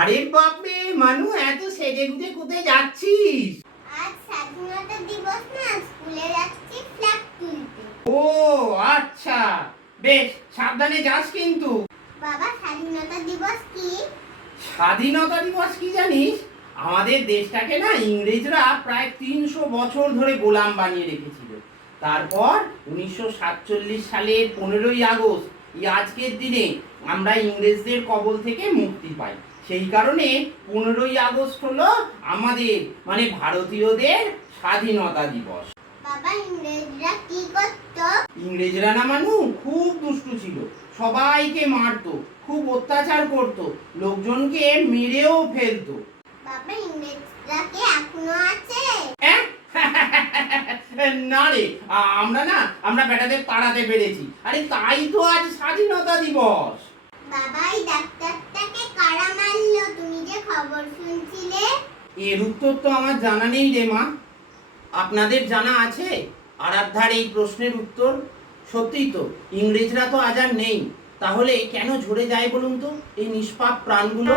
আরে বাপরে মানু, এত সেজে গুজে কোথায় যাচ্ছিস? আজ স্বাধীনতা দিবস না, স্কুলে যাচ্ছি ফ্ল্যাগ তুলতে। ও আচ্ছা, বেশ সাবধানে যাস কিন্তু। বাবা, স্বাধীনতা দিবস কি? স্বাধীনতা দিবস কি জানিস? আমাদের দেশটাকে না ইংরেজরা প্রায় 300 বছর ধরে গোলাম বানিয়ে রেখেছিল। তারপর 1947 সালের 15ই আগস্ট, এই আজকের দিনে আমরা ইংরেজদের কবল থেকে মুক্তি পাই। সেই কারণে 15ই আগস্ট হলো আমাদের মানে ভারতীয়দের স্বাধীনতা দিবস। বাবা, ইংরেজরা কি করত? ইংরেজরা না মানু খুব দুষ্টু ছিল, সবাইকে মারতো, খুব অত্যাচার করত, লোকজনকে মেরেও ফেলতো। বাবা, ইংরেজরা কি এখনো আছে? হ্যাঁ? না রে, আমরা বেটাদের তাড়াতে পেরেছি। আরে তাই তো আজ স্বাধীনতা দিবস। বাবা, এই ডাক্তারটাকে কারা মারলো? তুমি যে খবর শুনছিলে। এর উত্তর তো আমার জানা নেই রে মা। আপনাদের জানা আছে আরাধ্যার এই প্রশ্নের উত্তর? সত্যিই তো, ইংরেজরা তো আজ আর নেই। তাহলে কেন ঝরে যায় বলুন তো এই নিষ্পাপ প্রাণগুলো?